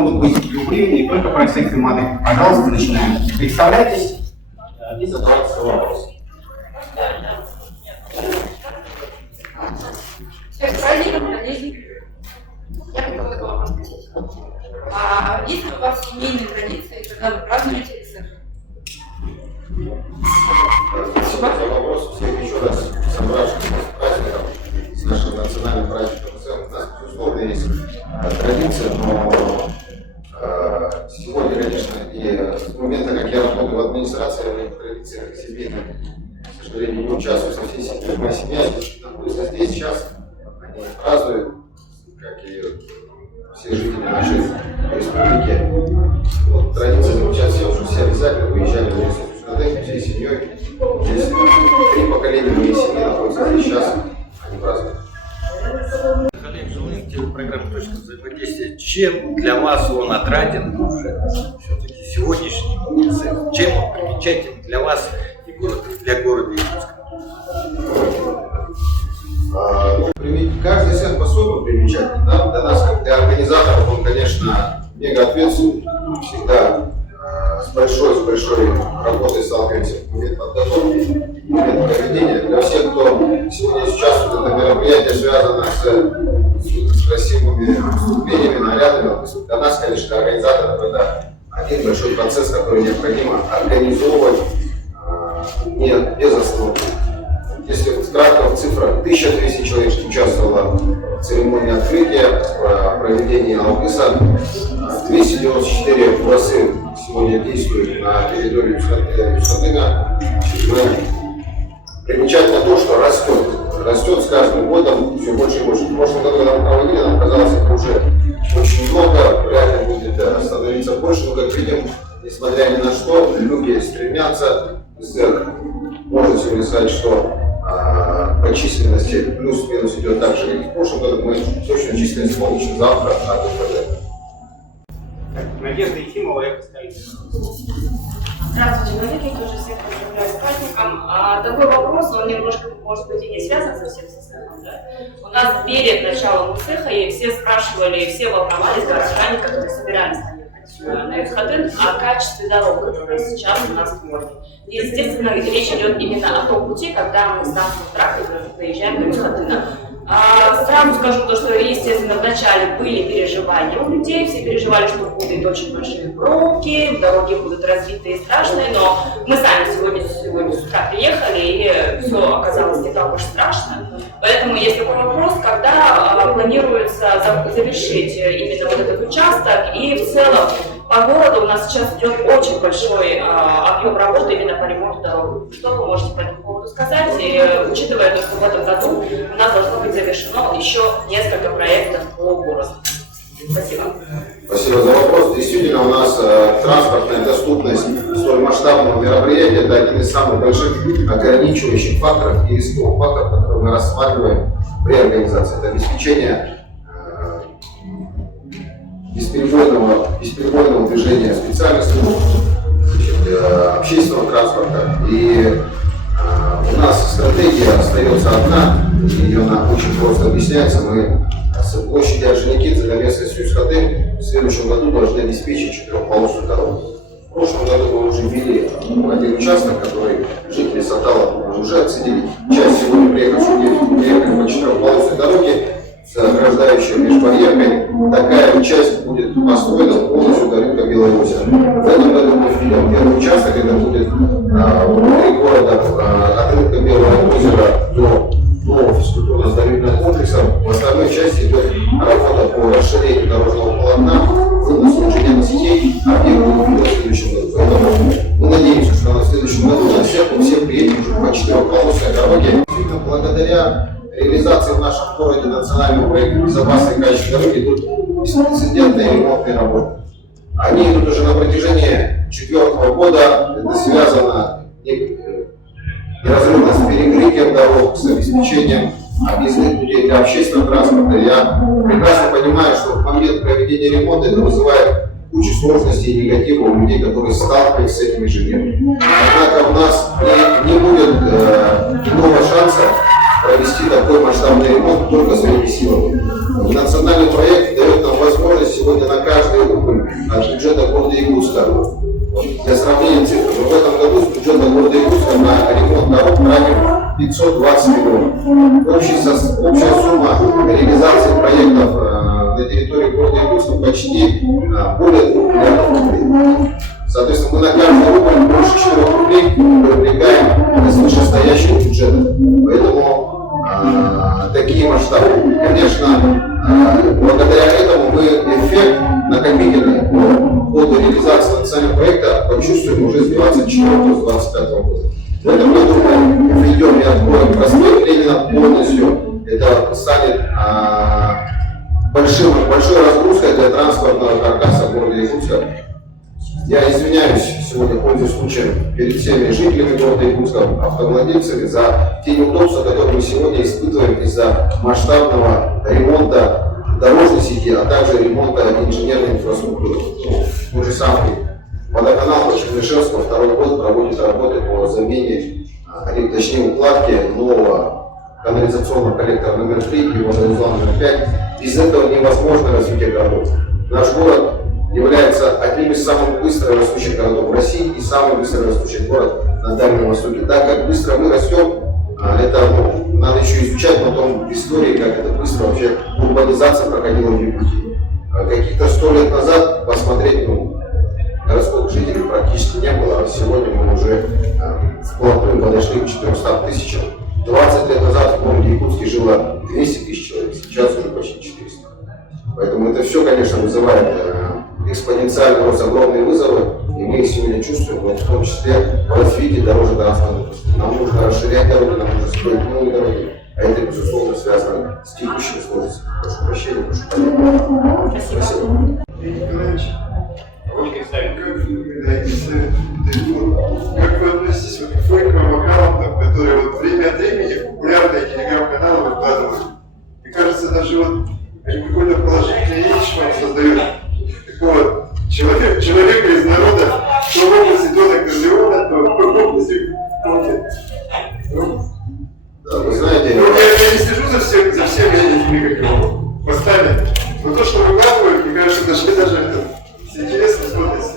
могут быть любые, не только простых моделей. Пожалуйста, начинаем. Представляйтесь и задавайте свой вопрос. Я хотела такой вопрос спросить. А есть ли у вас семейные традиции, когда вы празднуете Исыху? Спасибо за вопрос. Всех еще раз собравшись с праздником, с нашим национальным праздником. У нас, безусловно, есть традиция, но сегодня, конечно, и с момента, как я работаю в администрации, я в традициях семейных, к сожалению, не участвую со всей семьей. Моя семья находится здесь сейчас, они празднуют, как и все жители нашей республики. Вот, традиция заключается в том, что все обязательно выезжали в Исыху всей семьей. Здесь 3 поколения моей семьи находятся здесь сейчас, они празднуют. Олег Жилин, телепрограмма «Точка взаимодействия». Чем для вас он отраден уже все-таки сегодняшний Исых? Чем он примечателен для вас и для города Иркутска? Каждый Исых по-своему примечательный. Да? Для нас, как для организаторов, он, конечно, мега ответственный. Всегда с большой работой сталкиваемся в момент подготовки, в момент проведения. Для всех, кто сегодня участвует, это мероприятие связано с красивыми выступлениями, нарядами. Для нас, конечно, организаторов, это один большой процесс, который необходимо организовывать без остановки. Если кратко в цифрах, 1200 человек участвовало в церемонии открытия, в проведении Алгыса, 294 басы сегодня действуют на территории Юсхатыга. Примечательно то, что растет с каждым годом все больше и больше. В прошлом году, когда мы проводили, нам казалось, это уже очень много, вряд ли будет становиться больше, но как видим, несмотря ни на что, люди стремятся. Можно сегодня сказать, что по численности плюс-минус идет так же, как и в прошлом году. Мы точно численность получим завтра от УФД. Надежда Ефимова, «Эхо столицы». Здравствуйте, Валерий, тоже всех поздравляю с праздником. Такой вопрос, он немножко, может быть, и не связан совсем с Исыхом. Да? У нас перед началом Исыха и все спрашивали, все волновались, горожане, которые собирались на Исхатын, о качестве дорог, которые сейчас у нас в городе. И, естественно, речь идет именно о том пути, когда мы с станции тракта проезжаем до Исхатына. Сразу скажу то, что, естественно, вначале были переживания у людей, все переживали, что будут очень большие пробки, дороги будут разбитые и страшные, но мы сами сегодня с утра приехали, и все оказалось не так уж страшно. Поэтому есть такой вопрос, когда планируется завершить именно вот этот участок, и в целом по городу у нас сейчас идет очень большой объем работы именно по ремонту дорог. Что вы можете по этому поводу сказать, и, учитывая то, что в этом году у нас должно быть завершено еще несколько проектов по городу? Спасибо. Спасибо за вопрос. Действительно, у нас транспортная доступность столь масштабного мероприятия – это один из самых больших ограничивающих факторов и рисковых факторов, которые мы рассматриваем при организации. Это обеспечение бесперебойного движения специальных служб, общественного транспорта. И у нас стратегия остается одна, и она очень просто объясняется. Мы с площади Орджоникидзе до местности Юсхатын в следующем году должны обеспечить 4-полосную дорогу. В прошлом году мы уже ввели один участок, который жители Сатала уже оценили. Часть сегодня приехали по 4-полосной дороге с ограждающей межбарьеркой. Такая часть будет построена полностью до рынка Белое озеро. В этом году мы введем первый участок, это будет внутри города от рынка Белого озера до нового физкультурно-оздоровительного комплекса. В остальной части идет работа по расширению дорожного полотна, выносу инженерных сетей, объект будет в следующем году. Поэтому мы надеемся, что в следующем году на всех мы все приедем уже по 4-полосной дороге. Благодаря реализации в нашем городе национального проекта безопасной и качественной дороги идут беспрецедентные ремонтные работы. Они идут уже на протяжении 4-го года. Это связано неразрывно с перекрытием дорог, с обеспечением объездных путей для общественного транспорта. Я прекрасно понимаю, что в момент проведения ремонта это вызывает кучу сложностей и негатива у людей, которые сталкиваются с этим ежедневно. Однако у нас не будет иного шанса провести такой масштабный ремонт только своими силами. Национальный проект дает нам возможность сегодня на каждый рубль Якутска. Вот, для сравнения цифр, но в этом году с бюджета города Якутска на ремонт дорог тратим 520 миллионов. Общая сумма реализации проектов на территории города Якутска почти более 2 миллиардов рублей. Соответственно, мы на каждый рубль больше 4 рублей привлекаем из вышестоящего бюджета. Поэтому такие масштабы. Конечно, благодаря этому мы эффект накопительный по ходу реализации национального проекта почувствуем уже с 24-25 года. В этом году мы введем и откроем проспект Ленина полностью. Это станет большой разгрузкой для транспортного каркаса города Якутска. Я извиняюсь сегодня, пользуясь случаем, перед всеми жителями города Якутска, автовладельцами, за те неудобства, которые мы сегодня испытываем из-за масштабного ремонта дорожной сети, а также ремонта инженерной инфраструктуры. Тот же самый водоканал по Чернышевскому второй год проводит работы по замене, точнее укладке нового канализационного коллектора номер 3 и водоузла номер 5. Без этого невозможно развитие городов. Наш город является одним из самых быстро растущих городов в России и самый быстро растущий город на Дальнем Востоке. Так как быстро мы растем, это надо еще изучать потом в истории, как это быстро вообще урбанизация проходила в Якутии. Каких-то 100 лет назад посмотреть, городских жителей практически не было, а сегодня мы уже вплотную подошли к 400 тысячам. 20 лет назад в городе Якутске жило 200 тысяч человек, сейчас уже почти 400. Поэтому это все, конечно, вызывает экспоненциальный рост, огромные вызовы, и мы их сегодня чувствуем, в том числе в развитии дорожно-транспортной инфраструктуры. Нам нужно расширять дороги, нам нужно строить новые дороги, а это, безусловно, связано с текущими сложностями. Прошу прощения, прошу понять. Спасибо. Как вы относитесь к фейковым аккаунтам, которые вот время от времени популярные телеграм-каналы выкладывают? Мне кажется, даже вот какой-то положительный имидж вам создает такого человека из народа, что в области Дона Корлеона, то в области Да, вы знаете, я не слежу за всеми этими как его постами, но то, что выкладывают, мне кажется, даже интересно смотрится.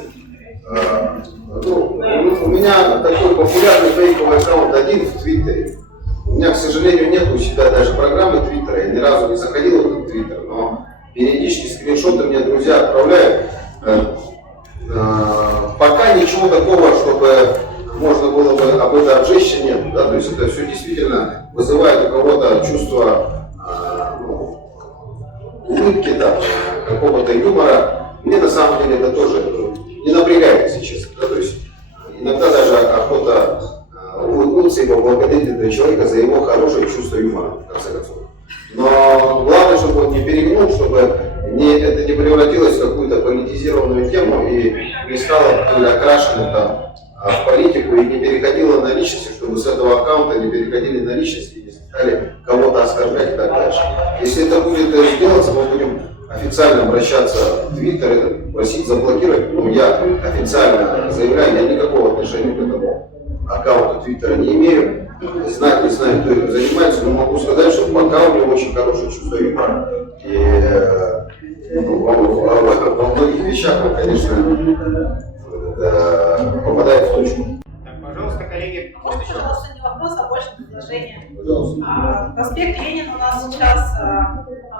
У меня такой популярный фейковый аккаунт один в Твиттере. У меня, к сожалению, нет у себя даже программы Твиттера, я ни разу не заходил в этот Твиттер, но периодически скриншоты мне друзья отправляют. Пока ничего такого, чтобы можно было бы об этом обжечься, нет. Да? То есть это все действительно вызывает у кого-то чувство улыбки, да, какого-то юмора. Мне на самом деле это тоже не напрягает, если честно. Да? То есть иногда даже охота улыбнуться и поблагодарить этого человека за его хорошее чувство юмора, в конце концов. Но главное, чтобы он не перегнул, чтобы это не превратилось в какую-то политизированную тему и не стало окрашено там в политику и не переходило на личности, чтобы с этого аккаунта не переходили на личности и не стали кого-то оскорблять и так дальше. Если это будет сделаться, мы будем официально обращаться в Твиттер, просить заблокировать. Я официально заявляю, я никакого отношения к этому аккаунту Твиттера не имею. Знать не знаю, кто этим занимается, но могу сказать, что пока у него очень хорошее чувство юмора. И во многих вещах он, конечно, попадает в точку. Так, пожалуйста, коллеги. Можно, пожалуйста, не вопрос, а больше предложение? Пожалуйста. Проспект Ленина у нас сейчас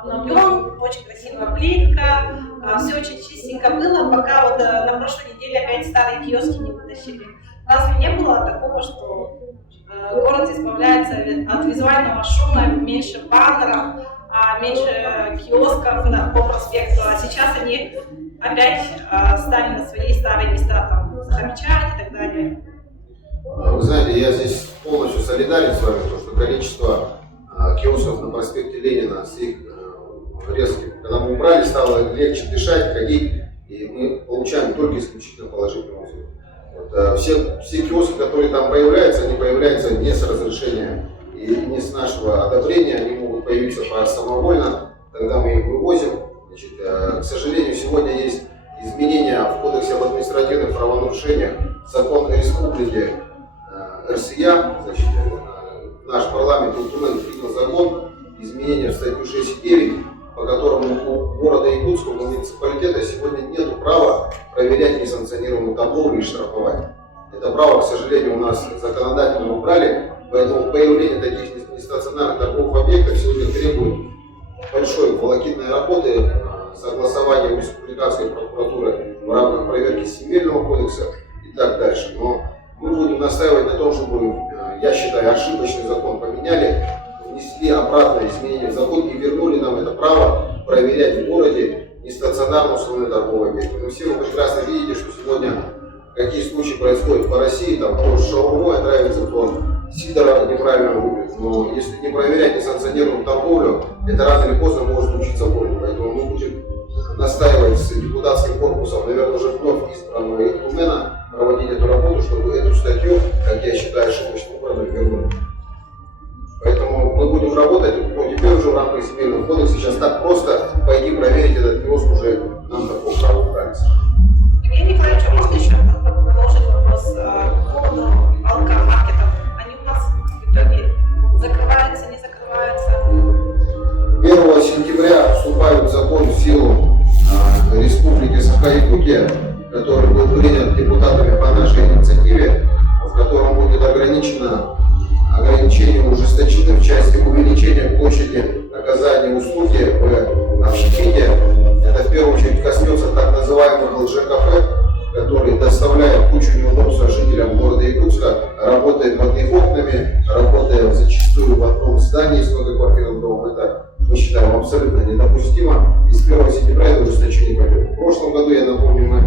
обновлен, очень красивая плитка, все очень чистенько было, пока вот на прошлой неделе опять старые киоски не вытащили. Разве не было такого, что город избавляется от визуального шума, меньше баннеров, меньше киосков по проспекту, а сейчас они опять стали на свои старые места, там, Захомичать и так далее? Вы знаете, я здесь полностью солидарен с вами, потому что количество киосков на проспекте Ленина с их резким, когда мы убрали, стало легче дышать, ходить, и мы получаем только исключительно положительный отзыв. Вот, все киоски, которые там появляются, они появляются не с разрешения и не с нашего одобрения, они могут появиться самовольно, тогда мы их вывозим. Значит, к сожалению, сегодня есть изменения в Кодексе об административных правонарушениях, закон о республике РСЯ, значит, наш парламент принял закон, изменения в статью 6.9, по которому у города Якутского муниципалитета сегодня нет права проверять несанкционированные несанкционированную торговлю и штрафовать. Это право, к сожалению, у нас законодательно убрали, поэтому появление таких нестационарных торговых объектов сегодня требует большой волокитной работы, согласования республиканской прокуратуры в рамках проверки Земельного кодекса и так дальше. Но мы будем настаивать на том, чтобы, я считаю, ошибочный закон поменяли, внесли обратное изменение в закон и вернули нам это право проверять в городе нестационарно условные торговые объекты. Но все вы прекрасно видите, что сегодня какие случаи происходят по России, там то шаурмой отравится, то сидора неправильно выберет. Но если не проверять несанкционированную торговлю, это рано или поздно может случиться в городе. Поэтому мы будем настаивать с депутатским корпусом, наверное, уже вновь избранного Икумена, проводить эту работу, чтобы эту статью, как я считаю, ошибочно убрали, вернули. Поэтому мы будем работать, но теперь уже в рамках Земельного кодекса. Сейчас так просто пойти проверить этот киоск уже нам такого права убрали. Евгений Николаевич, можно еще продолжить вопрос по поводу алкомаркетов? Они у нас в итоге закрываются, не закрываются? 1 сентября вступает в закон в силу Республики Саха-Якутия, который был принят депутатами по нашей инициативе, в котором будет ограничение ужесточения в части увеличения площади оказания услуги в общепите. Это в первую очередь коснется так называемых ЛЖКП, которые доставляют кучу неудобств жителям города Якутска, работая под их окнами, работая зачастую в одном здании с многоквартирным домом. Это мы считаем абсолютно недопустимо. И с 1 сентября это ужесточение пойдет. В прошлом году, я напомню, мы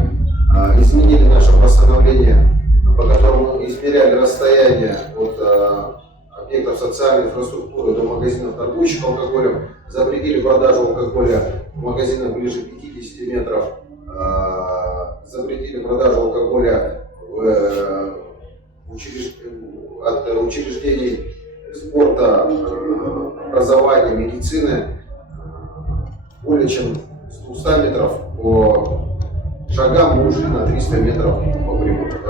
изменили наше постановление, по которому мы измеряли расстояние от объектов социальной инфраструктуры до магазинов, торгующих алкоголем, запретили продажу алкоголя в магазинах ближе 50 метров, запретили продажу алкоголя от учреждений спорта, образования, медицины более чем с 200 метров по шагам мы ушли на 300 метров по периметру.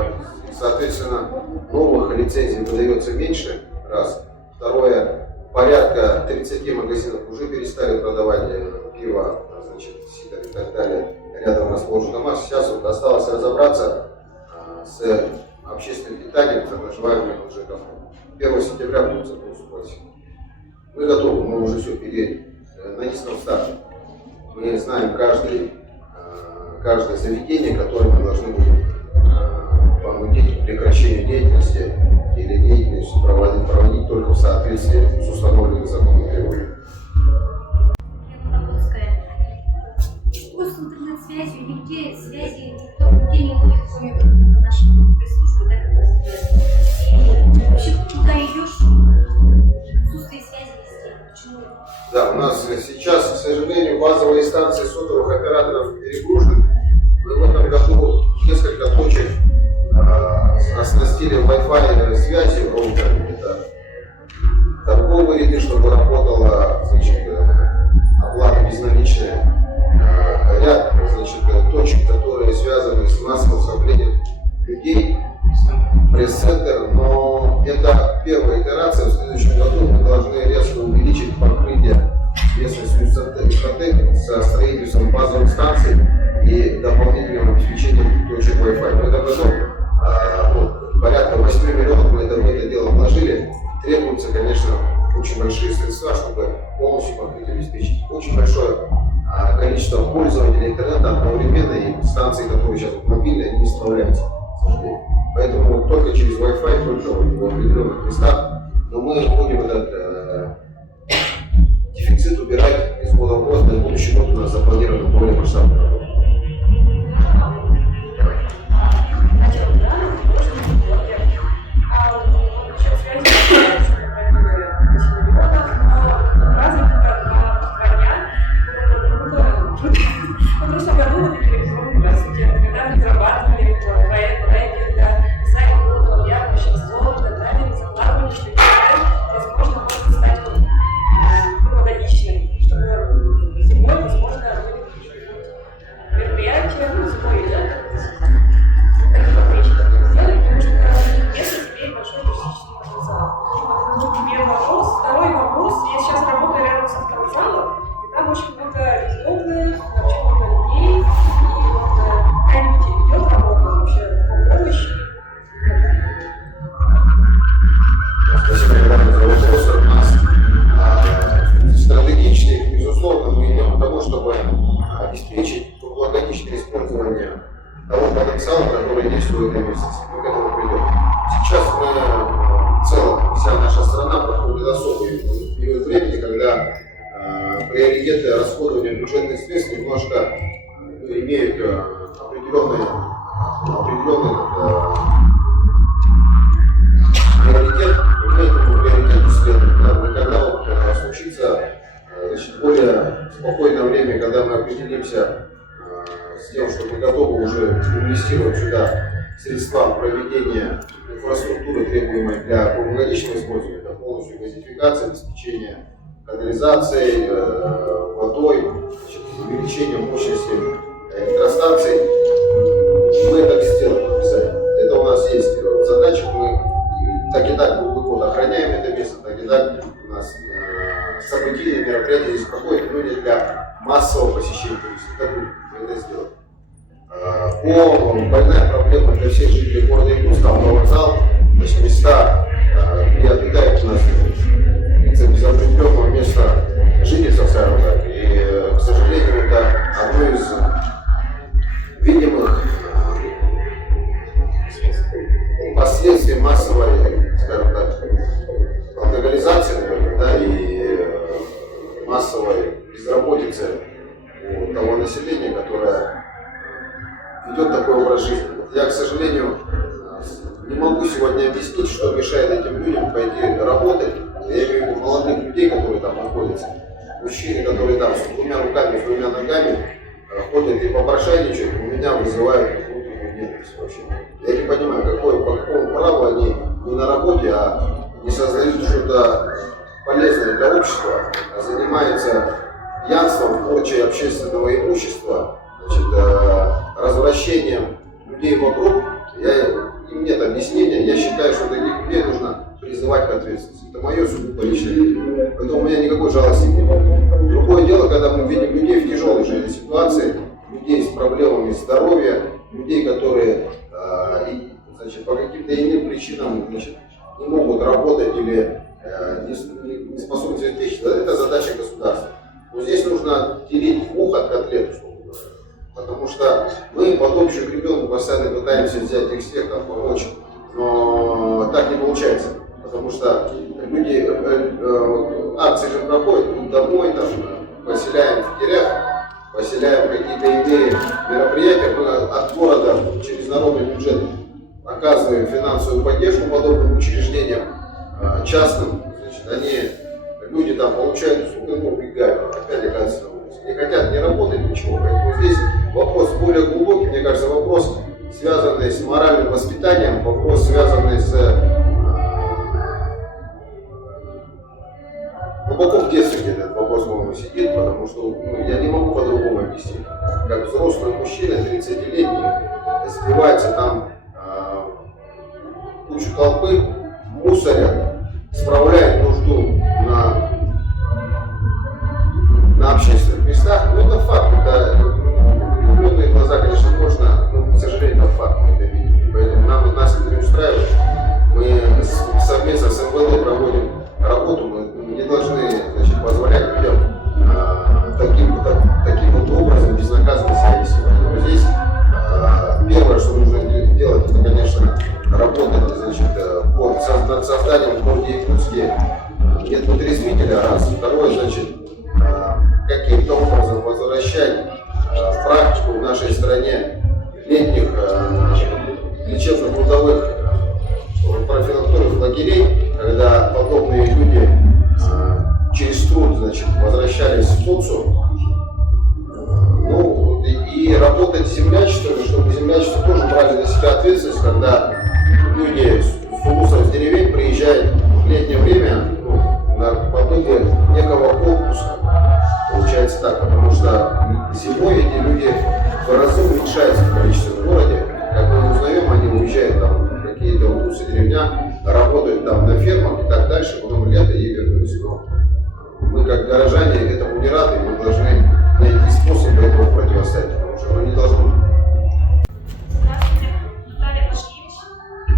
Соответственно, новых лицензий выдается меньше, раз. Второе, порядка 30 магазинов уже перестали продавать пиво, значит, сидр и так далее, рядом расположены дома. Сейчас вот осталось разобраться с общественным питанием, так называемым ЛЖКП. 1 сентября будет закон вступать. Мы готовы, мы уже все на низком старте. Мы знаем каждое заведение, которое мы должны будем понудить к прекращению деятельности или деятельность проводить только в соответствии с установленным законом требованиями. Что с интернет-связью? Нигде связи нигде не будет, кроме нашей пресс-службы, да, как и вообще куда идешь, отсутствие связи везде. Почему? Да, у нас сейчас, к сожалению, базовые станции сотовых операторов перегружены. Мы в этом году несколько точек оснастили Wi-Fi связью, это торговые ряды, чтобы работала, значит, оплата безналичная, ряд, значит, точек, которые связаны с массовым скоплением людей, пресс-центр, но это первая итерация. В следующем году мы должны резко увеличить покрытие местностью со строительством базовых станций и дополнительным обеспечением точек Wi-Fi. В этом году порядка 8 миллионов мы в это дело вложили. Требуется, конечно, очень большие средства, чтобы полностью покрытие обеспечить. Очень большое количество пользователей интернета одновременно, и станции, которые сейчас мобильные, они не справляются, к сожалению. Поэтому только через Wi-Fi, только в определенных местах. Но мы будем этот дефицит убирать из года в год. На будущий год у нас запланировано более масштабная работа. преимущество этой местности. Мы к этому придем. Сейчас мы в целом, вся наша страна проходит особый период времени, когда приоритеты расходования бюджетных средств немножко имеют определенный приоритет, и мы этому приоритету следуем. Да? Когда вот случится более спокойное время, когда мы определимся с тем, что мы готовы уже инвестировать сюда средства проведения инфраструктуры, требуемой для круглогодичного использования, это полностью газификация, обеспечение канализацией, водой, увеличение мощности электростанций. Мы это сделаем обязательно. Это у нас есть задача, мы так и так глубоко охраняем это место, так и так у нас событийные мероприятия здесь проходят, но не для массового посещения туристов. Так мы это сделаем. Больная проблема для всех жителей города Якутска, автовокзал, значит, места, где отдыхают у нас лица без определенного места жительства, скажем так. И, к сожалению, это одно из видимых последствий массовой, скажем так, алкоголизации, наверное, да, и массовой безработицы у того населения, которое ведет такой образ жизни. Я, к сожалению, не могу сегодня объяснить, что мешает этим людям пойти работать. Я имею в виду молодых людей, которые там находятся. Мужчины, которые там с двумя руками, с двумя ногами ходят и попрошайничают, у меня вызывают внутреннюю ненависть вообще. Я не понимаю, по какому праву они не на работе, а не создают что-то полезное для общества, а занимаются пьянством, порчей общественного имущества, значит, развращением людей вокруг. Им нет объяснения. Я считаю, что таких людей нужно призывать к ответственности. Это мое сугубо личное мнение. Поэтому у меня никакой жалости не будет. Другое дело, когда мы видим людей в тяжелой жизненной ситуации, людей с проблемами здоровья, людей, которые значит, по каким-то иным причинам, значит, не могут работать или не способны обеспечить. Это задача государства. Но здесь нужно делить мух от котлет, потому что мы под общую гребенку постоянно пытаемся взять их всех, там, помочь, но так не получается, потому что люди, акции же проходят, идут домой, там, поселяем в лагерях, поселяем какие-то идеи, мероприятия, мы от города через народный бюджет оказываем финансовую поддержку подобным учреждениям частным, значит, люди там получают услуги, убегают, опять оказывается на улице, не хотят не работать, ничего. Поэтому здесь вопрос более глубокий, мне кажется, вопрос, связанный с моральным воспитанием, вопрос, связанный с глубоко в детстве где-то этот вопрос, по-моему, сидит, потому что я не могу по-другому объяснить. Как взрослый мужчина, 30-летний, сбивается там кучу толпы, мусорят, справляет нужду на общественных местах. Ну, это факт. Это влюбленные глаза, конечно, можно, но, к сожалению, это факт. Мы это видим. Поэтому нас это не устраивает. Мы совместно с МВД проводим работу. Мы не должны, значит, позволять людям таким вот образом безнаказанно себя вести. Но здесь первое, что нужно делать, это, конечно, работать, значит, над созданием в городе Якутске нет вытрезвителя, раз. Второе, значит, каким-то образом возвращать практику в нашей стране летних лечебно-трудовых профилакторных лагерей, когда подобные люди через труд, значит, возвращались в социум. Ну, и работать с землячеством, чтобы землячество тоже брали на себя ответственность, когда люди с фулусов с деревень приезжают в летнее время на подобие некого отпуска. Получается так, потому что зимой эти люди в разы уменьшаются в количестве в городе. Как мы узнаем, они уезжают там в какие-то улусы, деревня, работают там на фермах и так дальше, потом лето и вернулись. Но мы как горожане этому не рады, мы должны найти способ этого противостоять, потому что мы не должны. Здравствуйте, Наталья Пашкевич. У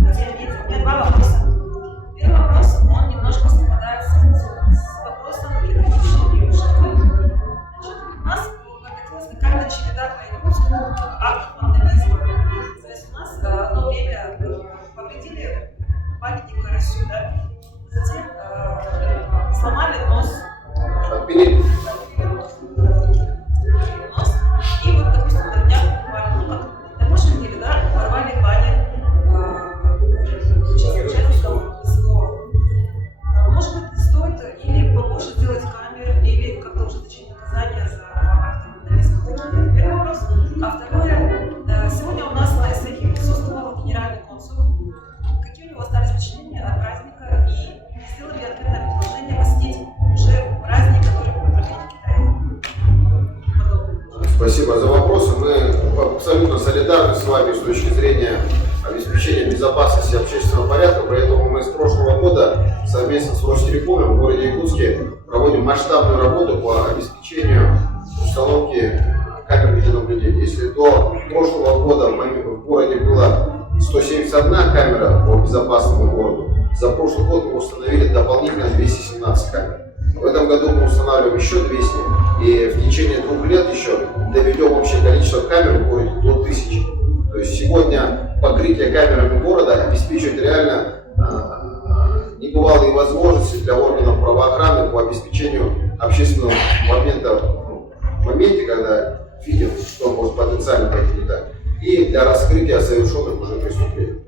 меня два вопроса. Первый вопрос, он немножко совпадает с вопросом предыдущего. У нас прокатилась какая-то череда актов вандализма. То есть у нас Россию, да? Затем сломали нос. Отпилили. Нос. И вот, допустим, на днях буквально, на прошлой неделе, да, порвали баннер участникам СВО. Может быть, стоит или побольше сделать камер, или как-то ужесточить наказание за акты вандализма. Первый вопрос. А второе, сегодня у нас на СЭХе присутствовал генеральный консул. Какие у него остались впечатления от праздника и сделали ли открытое предложение посетить уже праздник, который будет проходить в Китае? Спасибо за вопросы. Мы абсолютно солидарны с вами с точки зрения обеспечения безопасности общественного порядка, поэтому мы с прошлого года совместно с Ростелекомом в городе Якутске проводим масштабную работу по обеспечению установки камер видеонаблюдения. Если до прошлого года в городе было 171 камера по безопасному городу, за прошлый год мы установили дополнительно 217 камер. В этом году мы устанавливаем еще 200, и в течение 2 лет еще доведем общее количество камер в городе до 1000. То есть сегодня покрытие камерами города обеспечивает реально небывалые возможности для органов правоохраны по обеспечению общественного момента в моменте, когда видим, что может потенциально пойти не так, и для раскрытия совершенных уже преступлений.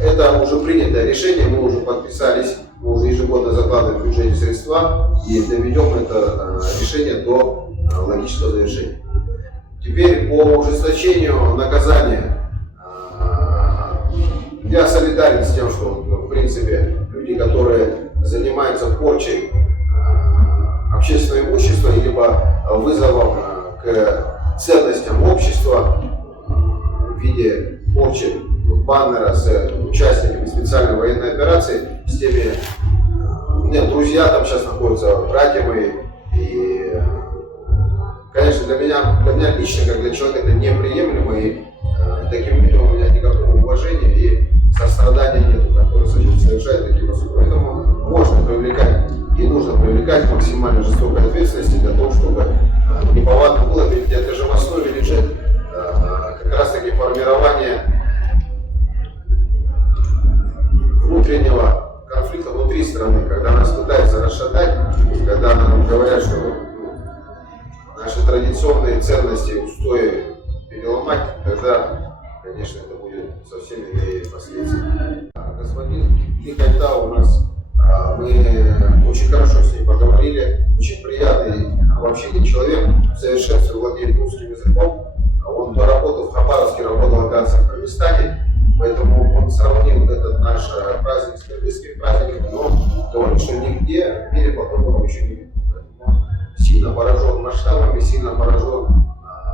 Это уже принятое решение, мы уже подписались, мы уже ежегодно закладываем в бюджете средства и доведем это решение до логического завершения. Теперь по ужесточению наказания. Я солидарен с тем, что в принципе люди, которые занимаются порчей общественного имущества, либо вызовом к ценностям общества в виде порчи баннера с участниками специальной военной операции, с теми, нет, друзья там сейчас находятся, братья мои, и, конечно, для меня лично, как для человека, это неприемлемо, и таким людям у меня никакого уважения и сострадания нет, которые совершают такие поступки. Поэтому можно привлекать и нужно привлекать максимально жестокой ответственности для того, чтобы неповадно было, ведь это же в основе лежит как раз таки формирование внутреннего конфликта внутри страны, когда нас пытаются расшатать, когда нам говорят, что наши традиционные ценности, устои переломать, тогда, конечно, это будет совсем иные последствия. Господин Никольта у нас, мы очень хорошо с ним поговорили, очень приятный в общении человек, в совершенстве владеет русским языком. Он доработал в Хабаровске, работал, оказывается, в Кыргызстане, поэтому он сравнил этот наш праздник с кыргызским праздником, но говорит, что нигде в мире подобного еще не видел. Сильно поражен масштабами, сильно поражен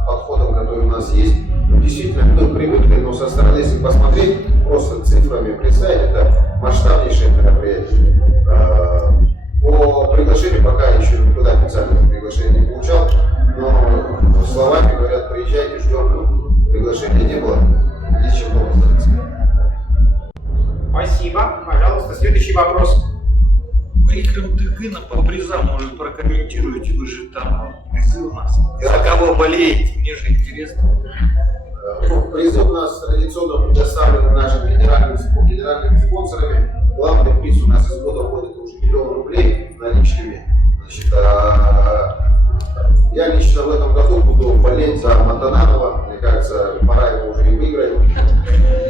подходом, который у нас есть. Действительно, мы привыкли, но со стороны, если посмотреть, просто цифрами представить, это масштабнейшее мероприятие. По приглашению пока еще никуда официального приглашения не получал, но словами говорят, приезжайте, ждем, но приглашения не было, есть чем много знать. Спасибо. Пожалуйста, следующий вопрос. Поехали Тыгына по призам, может, прокомментируете, вы же там призы у нас. За кого болеете, мне же интересно. Призы у нас традиционно предоставлены нашими генеральными спонсорами. Главный приз у нас из года в год это уже 1 000 000 рублей наличными. Значит, я лично в этом году буду болеть за Матананова. Мне кажется, пора его уже и выиграть.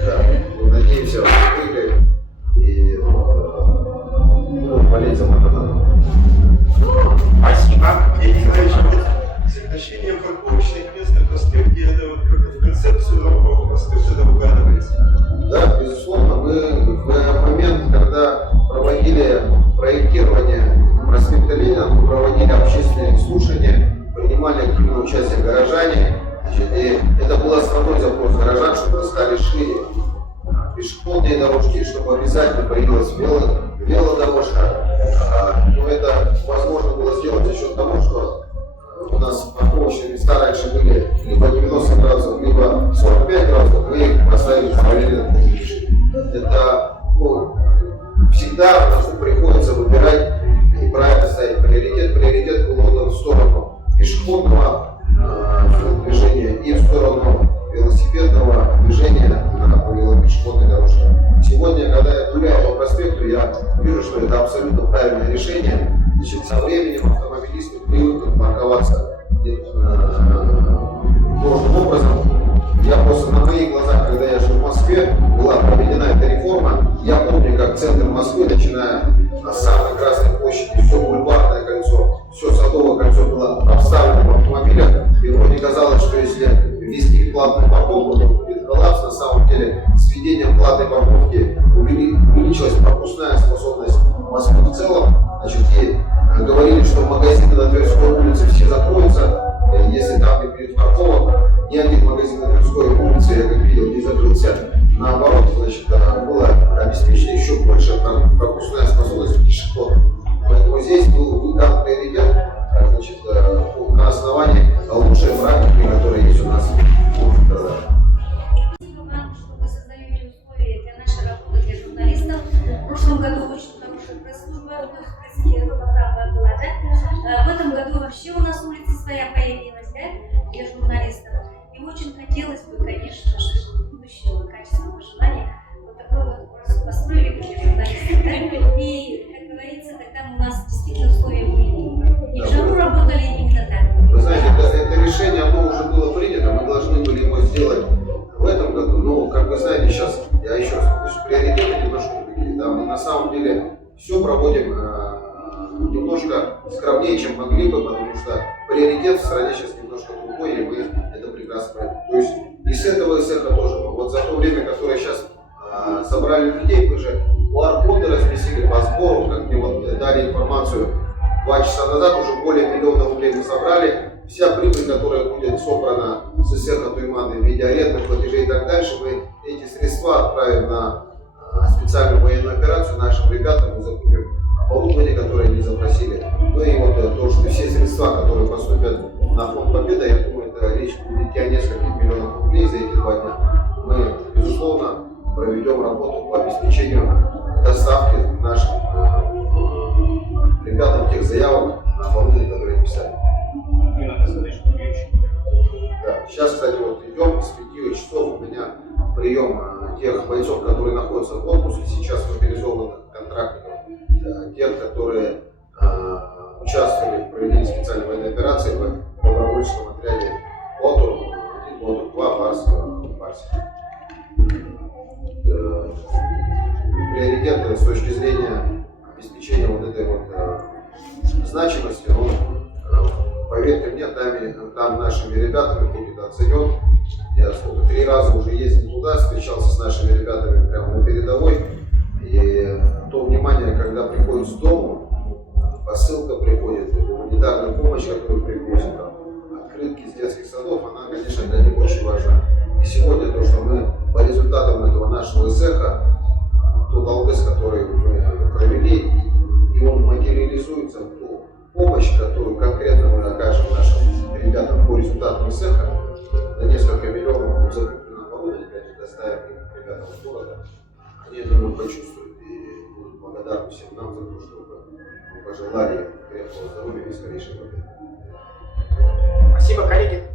Да, надеемся, выиграем. И буду болеть за Матананова. Спасибо. Я не знаю, что сокращение парковочных мест на проспекте, это вот как в концепцию нового проспекта это угадывается. Да, безусловно, мы в момент, когда проводили проектирование проспекта Ленина, мы проводили общественные слушания, принимали активное участие горожане, значит, и это был основной запрос горожан, чтобы стали шире пешеходные дорожки, чтобы обязательно появилась велодорожка. Но это возможно было сделать за счет того, что у нас парковочные места раньше были либо 90 градусов, либо 45 градусов, мы их поставили параллельно. Это всегда нам приходится выбирать и правильно ставить приоритет. Приоритет был отдан в сторону пешеходного движения и в сторону велосипедного движения по велопешеходной дорожке. Сегодня, когда я гуляю по проспекту это абсолютно правильное решение. Значит, со временем автомобилисты привыкнут парковаться должным образом. Я просто на моих глазах, когда я жил в Москве, была проведена эта реформа. Я помню, как центр Москвы, начиная с самой Красной площади, все бульварное кольцо, все Садовое кольцо было обставлено в автомобилях. И вроде казалось, что если ввести платную парковку, то будет коллапс. На самом деле, с введением платной парковки увеличилась пропускная способность Москвы в целом. Значит, и говорили, что магазины на Тверской улице все закроются, если там не будет парковок. Ни один магазин на Тверской улице, я как видел, не закрылся. Наоборот, значит, было обеспечено еще больше пропускная способность пешеходов. Поэтому здесь был выдан приоритет, значит, на основании лучшей практики, которая есть у нас в городе. Спасибо вам, что вы создаете условия для нашей работы, для журналистов. В прошлом году очень хорошая пресс-служба, была, да? В этом году вообще у нас улица своя появилась, да, для журналистов. И очень хотелось бы, конечно, чтобы в будущем, качество пожелания, вот такой вот просто построили для журналистов, да? И, как говорится, тогда у нас действительно условия были. И в жару работали именно так. Вы знаете, это решение, оно уже было принято, мы должны были его сделать в этом году, но, как вы знаете, сейчас, я еще раз, приоритеты немножко другие, да, мы на самом деле все проводим немножко скромнее, чем могли бы, потому что приоритет в стране сейчас немножко другой, и мы это прекрасно понимаем. То есть и с этого цеха тоже. Вот за то время, которое сейчас собрали людей, мы же QR-коды разместили по сбору, как мне вот дали информацию 2 часа назад, уже более 1 000 000 рублей мы собрали. Вся прибыль, которая будет собрана с цеха Туйманы в виде арендных платежей и так дальше, мы эти средства отправим на специальную военную операцию нашим ребятам, мы закупим оборудование, которое они запросили. Ну и вот то, что все средства, которые поступят на фонд Победы, я думаю, это речь будет идти о нескольких миллионах рублей за эти 2 дня. Мы, безусловно, проведем работу по обеспечению доставки нашим ребятам тех заявок на оборудование, которые писали. Да. Сейчас, кстати, вот идем с 5 часов, у меня прием тех бойцов, которые находятся в отпуске, сейчас мобилизованных контрактников, тех, которые участвовали в проведении специальной военной операции в добровольческом отряде ОТУР, 1 ОТУР, 2 Барс. Приоритет с точки зрения обеспечения вот этой вот значимости, он, поверьте мне, там нашими ребятами будет оценен. Я 3 раза уже ездил туда, встречался с нашими ребятами прямо на передовой. И то внимание, когда приходит с дому, посылка приходит, гуманитарная помощь, которую привозят, открытки из детских садов, она, конечно, для них очень важна. И сегодня то, что мы по результатам этого нашего цеха, тот АЛГЭС, который мы провели, и он материализуется в ту помощь, которую конкретно мы окажем нашим ребятам по результатам цеха, на несколько миллионов будет закуплено оборудование, опять же, доставим ребятам из города. Они, я думаю, почувствуют и будут благодарны всем нам за то, что вы пожелали крепкого здоровья и скорейшей победы. Спасибо, коллеги.